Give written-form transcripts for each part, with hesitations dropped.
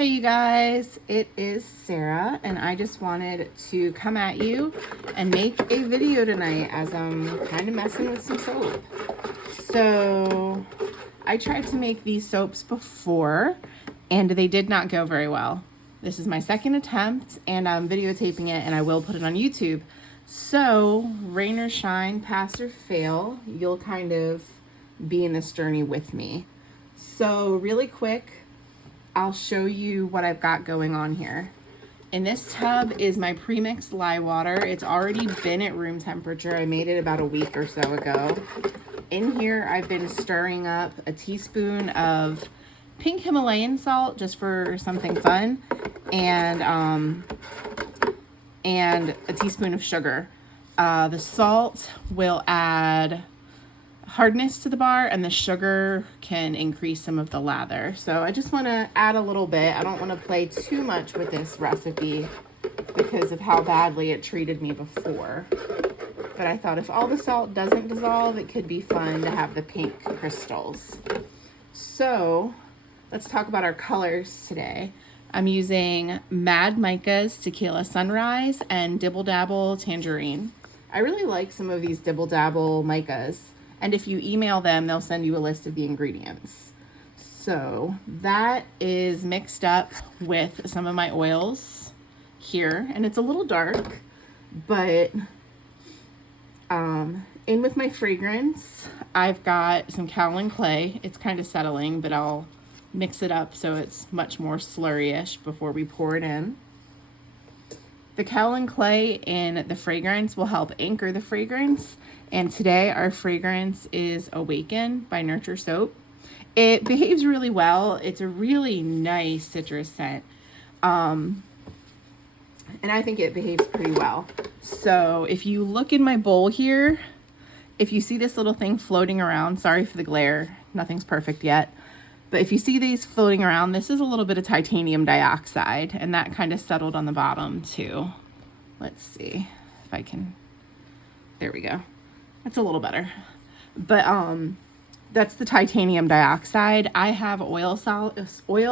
Hey you guys, it is Sarah and I just wanted to come at you and make a video tonight as I'm kind of messing with some soap. So I tried to make these soaps before and they did not go very well. This is my second attempt and I'm videotaping it and I will put it on YouTube. So rain or shine, pass or fail, you'll kind of be in this journey with me. So really quick, I'll show you what I've got going on here. In this tub is my pre-mixed lye water. It's already been at room temperature. I made it about a week or so ago. In here, I've been stirring up a teaspoon of pink Himalayan salt just for something fun, and a teaspoon of sugar. The salt will add hardness to the bar and the sugar can increase some of the lather. So I just want to add a little bit. I don't want to play too much with this recipe because of how badly it treated me before. But I thought if all the salt doesn't dissolve, it could be fun to have the pink crystals. So let's talk about our colors today. I'm using Mad Mica's Tequila Sunrise and Dibble Dabble Tangerine. I really like some of these Dibble Dabble Micas. And if you email them, they'll send you a list of the ingredients. So that is mixed up with some of my oils here. And it's a little dark, but in with my fragrance, I've got some kaolin clay. It's kind of settling, but I'll mix it up so it's much more slurry-ish before we pour it in. The kaolin clay in the fragrance will help anchor the fragrance. And today our fragrance is Awaken by Nurture Soap. It behaves really well. It's a really nice citrus scent. And I think it behaves pretty well. So if you look in my bowl here, if you see this little thing floating around, sorry for the glare, nothing's perfect yet. But if you see these floating around, this is a little bit of titanium dioxide, and that kind of settled on the bottom too. Let's see if I can, there we go. That's a little better. But that's the titanium dioxide. I have oil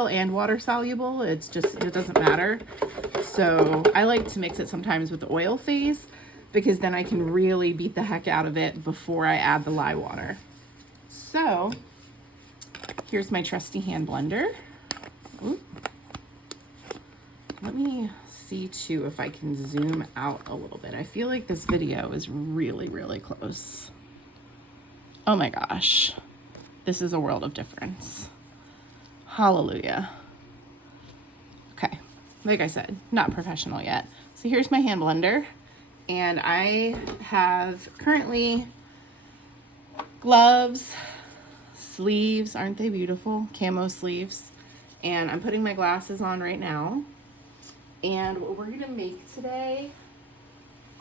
and water soluble. It doesn't matter. So I like to mix it sometimes with the oil phase because then I can really beat the heck out of it before I add the lye water. So here's my trusty hand blender. Ooh. Let me see too if I can zoom out a little bit. I feel like this video is really, really close. Oh my gosh. This is a world of difference. Hallelujah. Okay. Like I said, not professional yet. So here's my hand blender. And I have currently gloves, sleeves, aren't they beautiful? Camo sleeves. And I'm putting my glasses on right now. And what we're gonna make today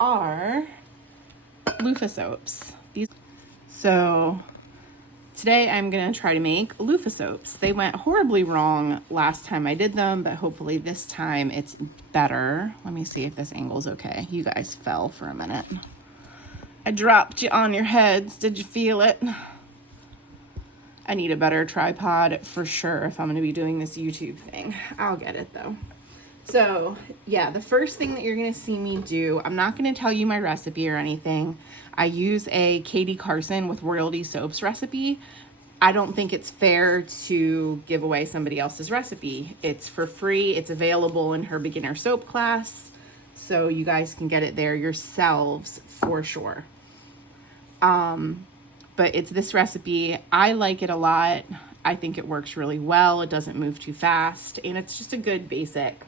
are loofah soaps. So today I'm gonna try to make loofah soaps. They went horribly wrong last time I did them, but hopefully this time it's better. Let me see if this angle's okay. You guys fell for a minute. I dropped you on your heads. Did you feel it? I need a better tripod for sure if I'm going to be doing this YouTube thing. I'll get it though. So yeah, the first thing that you're going to see me do, I'm not going to tell you my recipe or anything. I use a Katie Carson with Royalty Soaps recipe. I don't think it's fair to give away somebody else's recipe. It's for free. It's available in her beginner soap class. So you guys can get it there yourselves for sure. But it's this recipe. I like it a lot. I think it works really well. It doesn't move too fast. And it's just a good basic,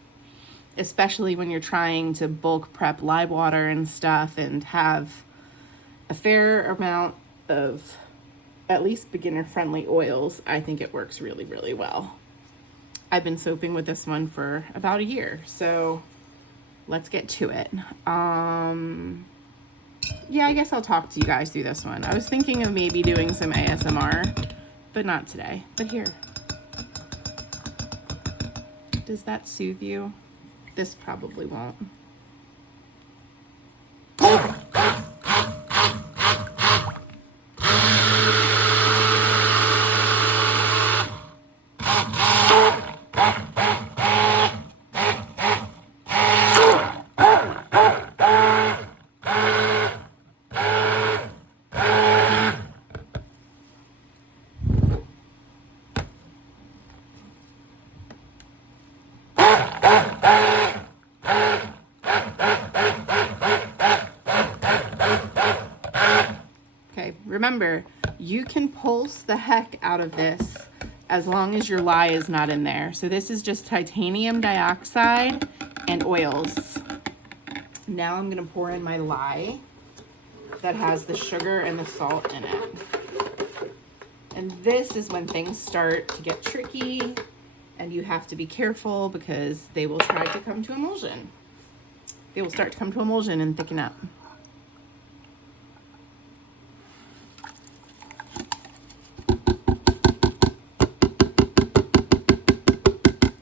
especially when you're trying to bulk prep lye water and stuff and have a fair amount of at least beginner friendly oils. I think it works really, really well. I've been soaping with this one for about a year. So let's get to it. Yeah, I guess I'll talk to you guys through this one. I was thinking of maybe doing some ASMR, but not today. But here. Does that soothe you? This probably won't. remember, you can pulse the heck out of this as long as your lye is not in there. So this is just titanium dioxide and oils. Now I'm gonna pour in my lye that has the sugar and the salt in it. And this is when things start to get tricky and you have to be careful because they will try to come to emulsion. They will start to come to emulsion and thicken up.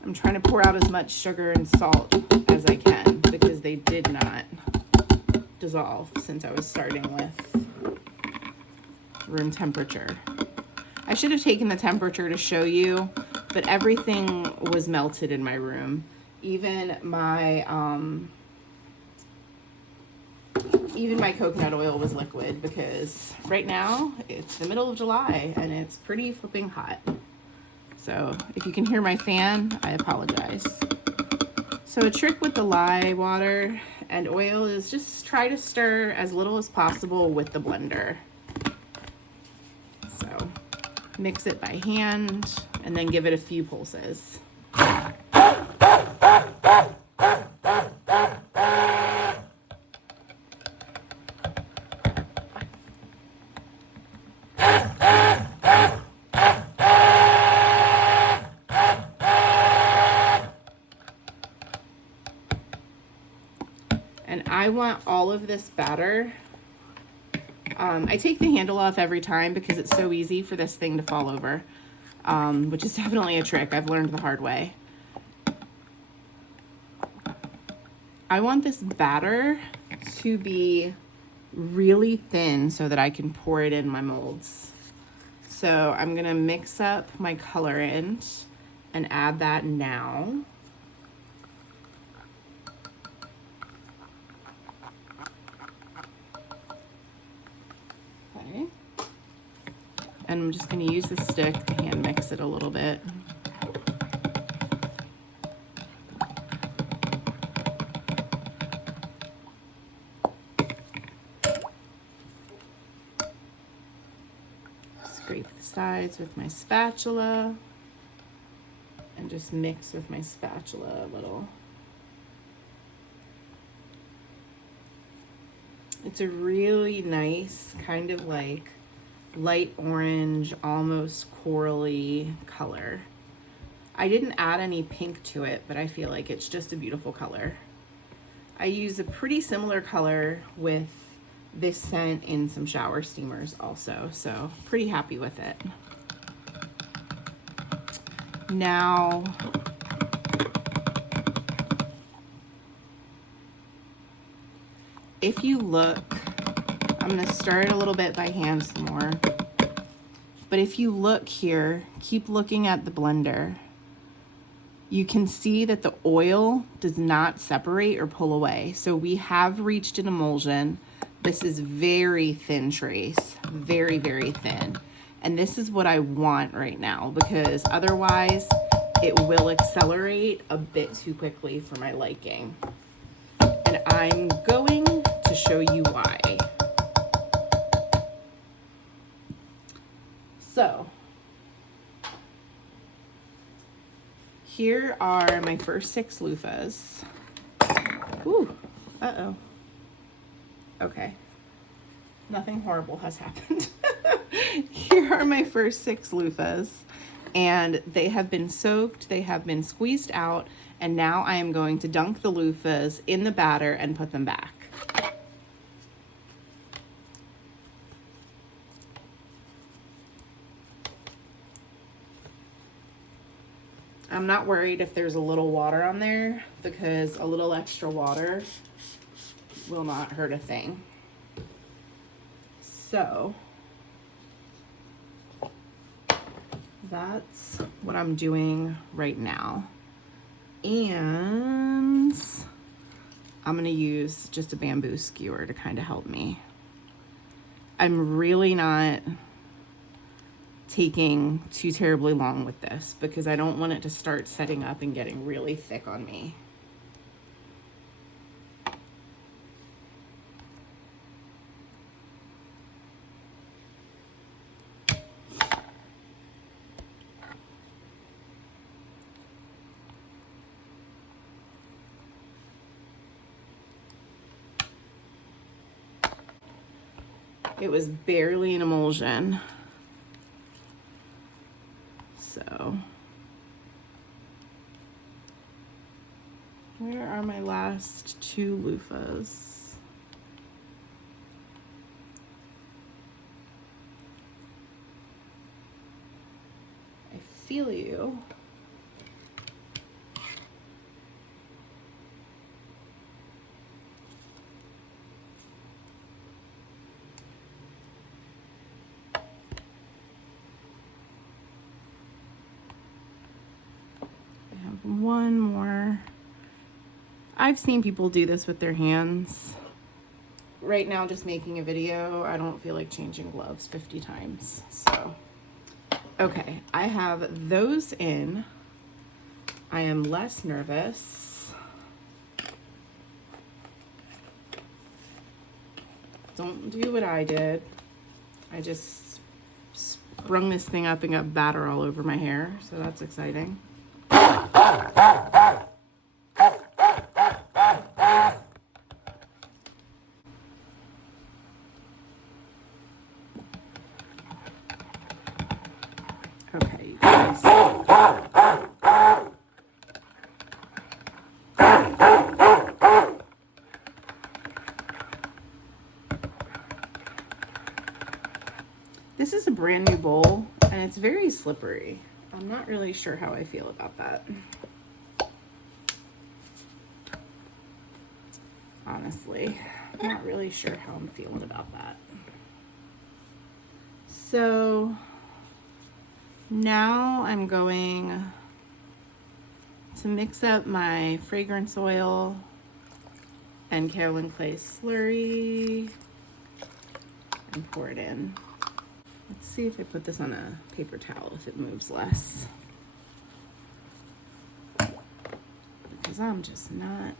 I'm trying to pour out as much sugar and salt as I can because they did not dissolve since I was starting with room temperature. I should have taken the temperature to show you, but everything was melted in my room. Even my coconut oil was liquid because right now it's the middle of July and it's pretty flipping hot. So if you can hear my fan, I apologize. So a trick with the lye water and oil is just try to stir as little as possible with the blender. So mix it by hand and then give it a few pulses. And I want all of this batter. I take the handle off every time because it's so easy for this thing to fall over, which is definitely a trick I've learned the hard way. I want this batter to be really thin so that I can pour it in my molds. So I'm gonna mix up my colorant and add that now. Okay. And I'm just gonna use the stick to hand mix it a little bit. Scrape the sides with my spatula and just mix with my spatula a little. It's a really nice kind of like light orange, almost corally color. I didn't add any pink to it, but I feel like it's just a beautiful color. I use a pretty similar color with this scent in some shower steamers also, so pretty happy with it. Now, if you look, I'm gonna stir it a little bit by hand some more, but if you look here, keep looking at the blender, you can see that the oil does not separate or pull away. So we have reached an emulsion. This is very thin trace, very, very thin. And this is what I want right now because otherwise it will accelerate a bit too quickly for my liking. And I'm going to show you why. So, here are my first 6 loofahs. Ooh, uh-oh. Okay, nothing horrible has happened. Here are my first 6 loofahs, and they have been soaked, they have been squeezed out, and now I am going to dunk the loofahs in the batter and put them back. I'm not worried if there's a little water on there because a little extra water will not hurt a thing. So that's what I'm doing right now. And I'm gonna use just a bamboo skewer to kind of help me. I'm really not taking too terribly long with this because I don't want it to start setting up and getting really thick on me. It was barely an emulsion. So, where are my last 2 loofahs? I feel you. One more. I've seen people do this with their hands. Right now, just making a video, I don't feel like changing gloves 50 times. So, okay, I have those in. I am less nervous. Don't do what I did. I just sprung this thing up and got batter all over my hair, so that's exciting. Okay, you guys. This is a brand new bowl, and it's very slippery. I'm not really sure how I feel about that. Honestly, I'm not really sure how I'm feeling about that. So now I'm going to mix up my fragrance oil and kaolin clay slurry and pour it in. Let's see if I put this on a paper towel, if it moves less. Because I'm just not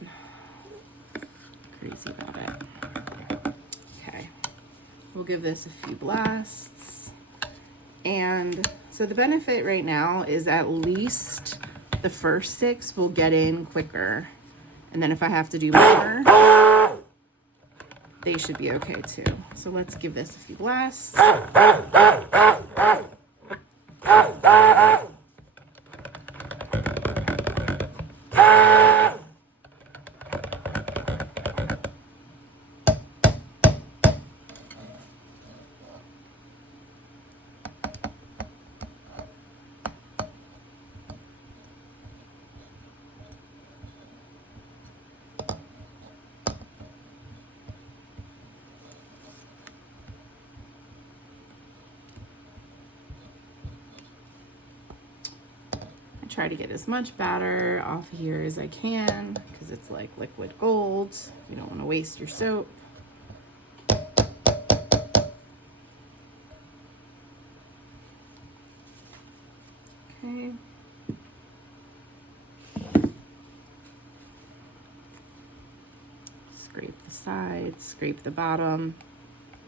crazy about it. Okay, we'll give this a few blasts. And so the benefit right now is at least the first 6 will get in quicker. And then if I have to do more, they should be okay too. So let's give this a few blasts. Try to get as much batter off here as I can because it's like liquid gold. You don't want to waste your soap. Okay. Scrape the sides, scrape the bottom.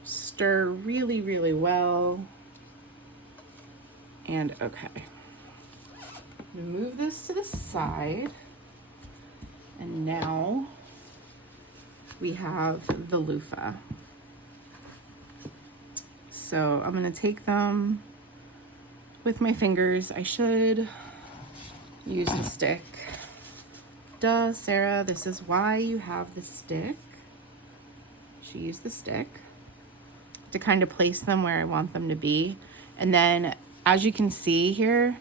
Stir really, really well. And okay. Move this to the side, and now we have the loofah. So I'm going to take them with my fingers. I should use the stick. Duh, Sarah, this is why you have the stick. She used the stick to kind of place them where I want them to be. And then, as you can see here,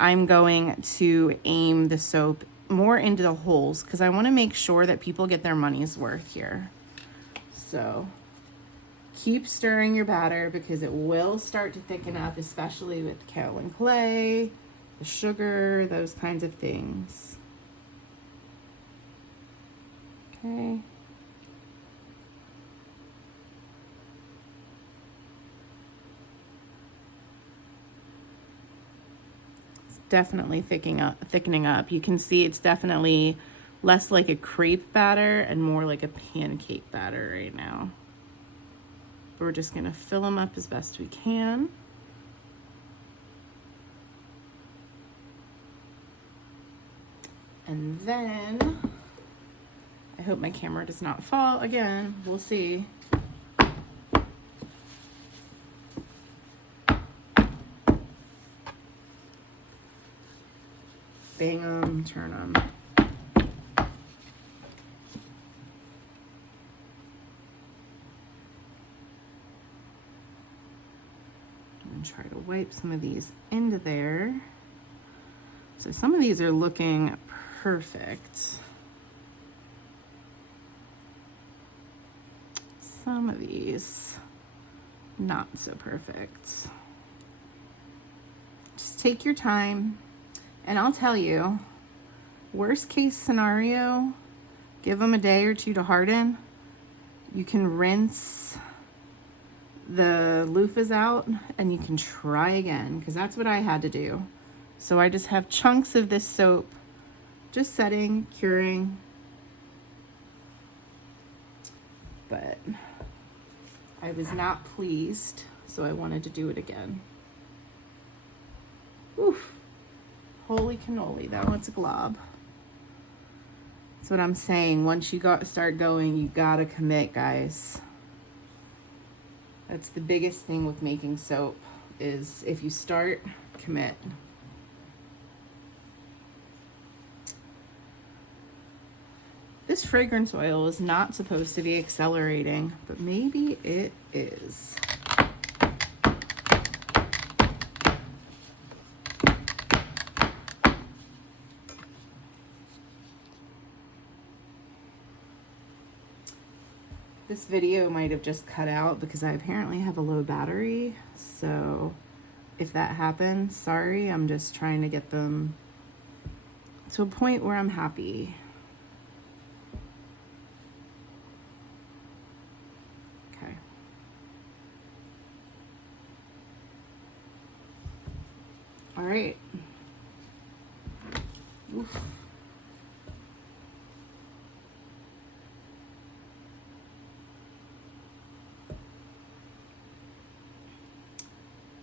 I'm going to aim the soap more into the holes because I want to make sure that people get their money's worth here. So keep stirring your batter because it will start to thicken up, especially with kaolin clay, the sugar, those kinds of things. Okay. Definitely thickening up. You can see it's definitely less like a crepe batter and more like a pancake batter right now. We're just gonna fill them up as best we can. And then, I hope my camera does not fall again. We'll see. bang them, turn them. And try to wipe some of these into there. So some of these are looking perfect. Some of these not so perfect. Just take your time, and I'll tell you, worst case scenario, give them a day or two to harden. You can rinse the loofahs out and you can try again, because that's what I had to do. So I just have chunks of this soap just setting, curing. But I was not pleased, so I wanted to do it again. Oof. Holy cannoli, that one's a glob. That's what I'm saying. Once you start going, you gotta commit, guys. That's the biggest thing with making soap, is if you start, commit. This fragrance oil is not supposed to be accelerating, but maybe it is. This video might have just cut out because I apparently have a low battery. So if that happens, sorry, I'm just trying to get them to a point where I'm happy. Okay. All right. Oof.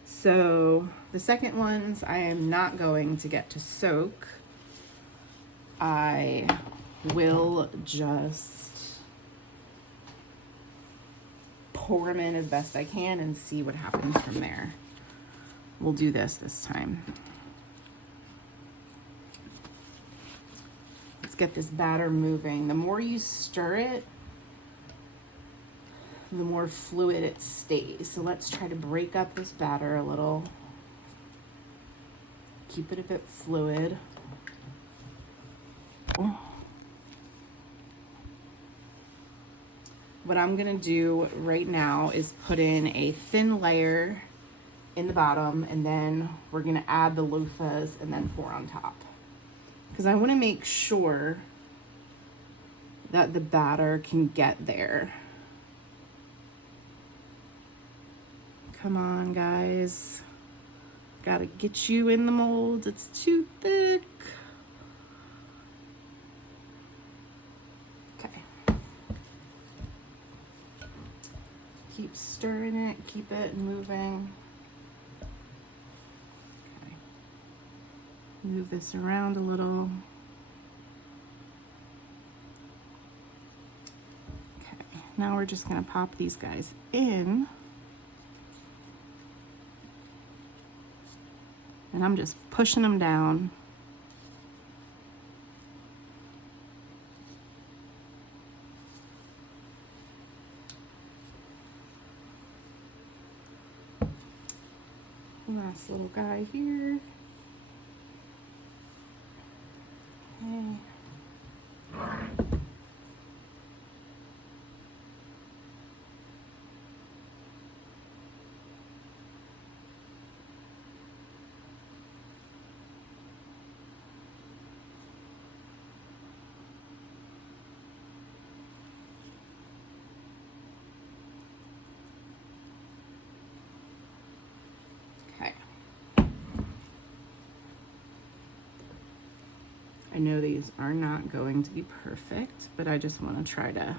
So the second ones I am not going to get to soak. I will just pour them in as best I can and see what happens from there. We'll do this time. Let's get this batter moving. The more you stir it, the more fluid it stays. So let's try to break up this batter a little. Keep it a bit fluid. What I'm gonna do right now is put in a thin layer in the bottom, and then we're gonna add the loofahs and then pour on top. Because I wanna make sure that the batter can get there. Come on, guys. Gotta get you in the mold. It's too thick. Okay. Keep stirring it. Keep it moving. Okay. Move this around a little. Okay. Now we're just gonna pop these guys in. And I'm just pushing them down. Last little guy here. Okay. I know these are not going to be perfect, but I just want to try to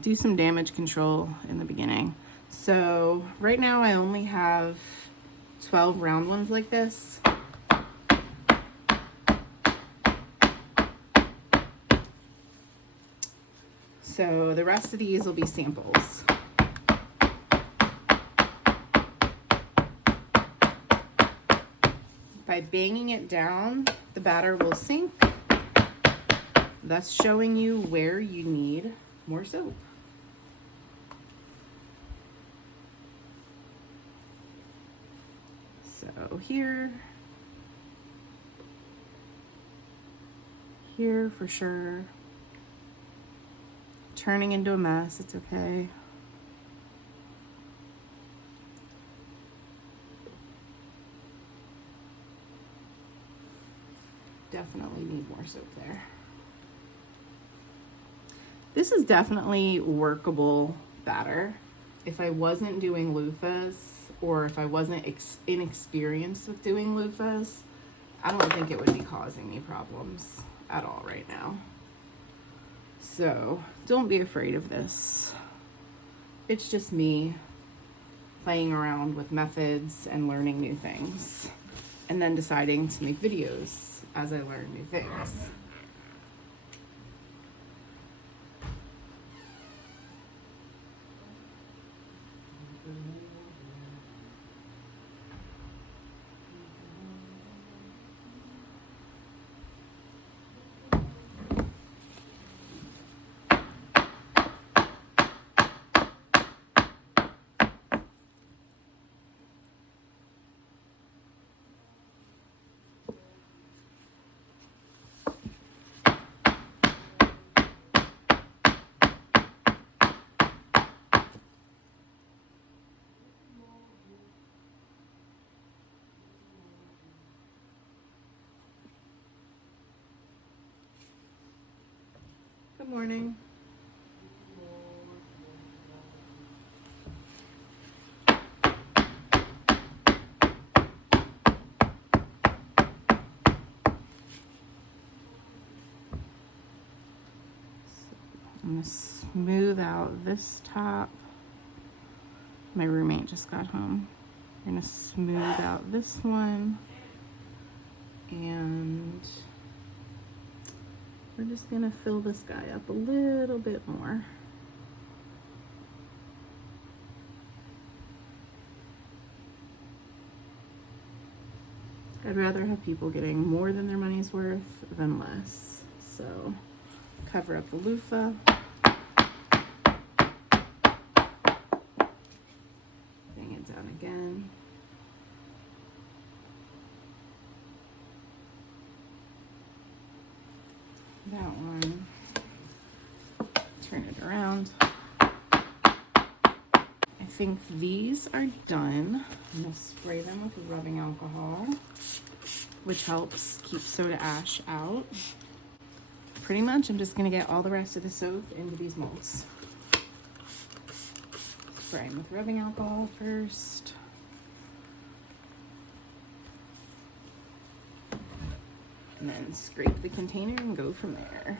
do some damage control in the beginning. So right now I only have 12 round ones like this. So the rest of these will be samples. By by banging it down, the batter will sink, thus showing you where you need more soap. So here for sure. Turning into a mess, it's okay. Definitely need more soap there. This is definitely workable batter. If I wasn't doing loofahs, or if I wasn't inexperienced with doing loofahs, I don't think it would be causing me problems at all right now. So don't be afraid of this. It's just me playing around with methods and learning new things, and then deciding to make videos as I learn new things. Good morning. I'm gonna smooth out this top. My roommate just got home. I'm gonna smooth out this one, and we're just gonna fill this guy up a little bit more. I'd rather have people getting more than their money's worth than less. So cover up the loofah. Bring it down again. That one. Turn it around. I think these are done. I'm gonna spray them with rubbing alcohol, which helps keep soda ash out. Pretty much, I'm just gonna get all the rest of the soap into these molds. Spray them with rubbing alcohol first. And then scrape the container and go from there.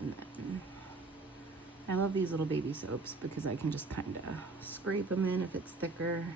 And then I love these little baby soaps because I can just kind of scrape them in if it's thicker.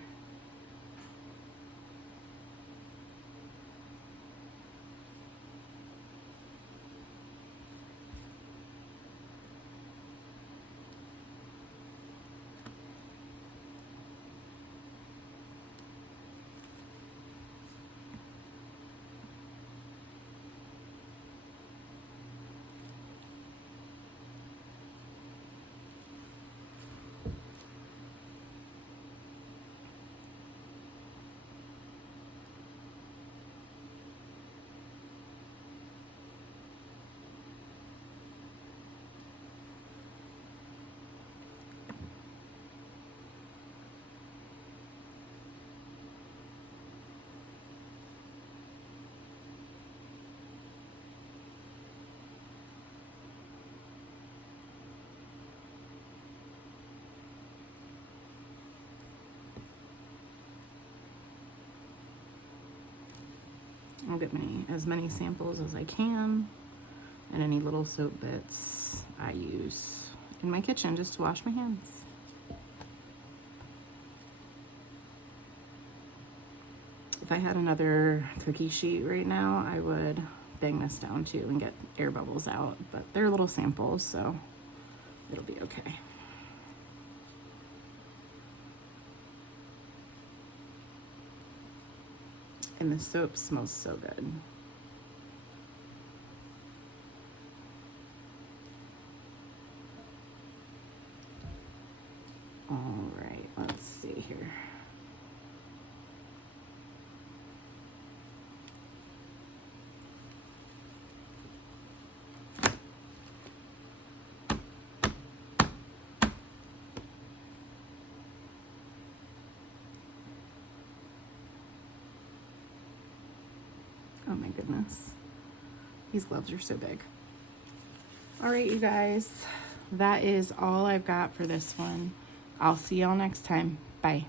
I'll get as many samples as I can, and any little soap bits I use in my kitchen just to wash my hands. If I had another cookie sheet right now, I would bang this down too and get air bubbles out, but they're little samples, so it'll be okay. And the soap smells so good. All right, let's see here. Oh my goodness. These gloves are so big. All right, you guys, that is all I've got for this one. I'll see y'all next time. Bye.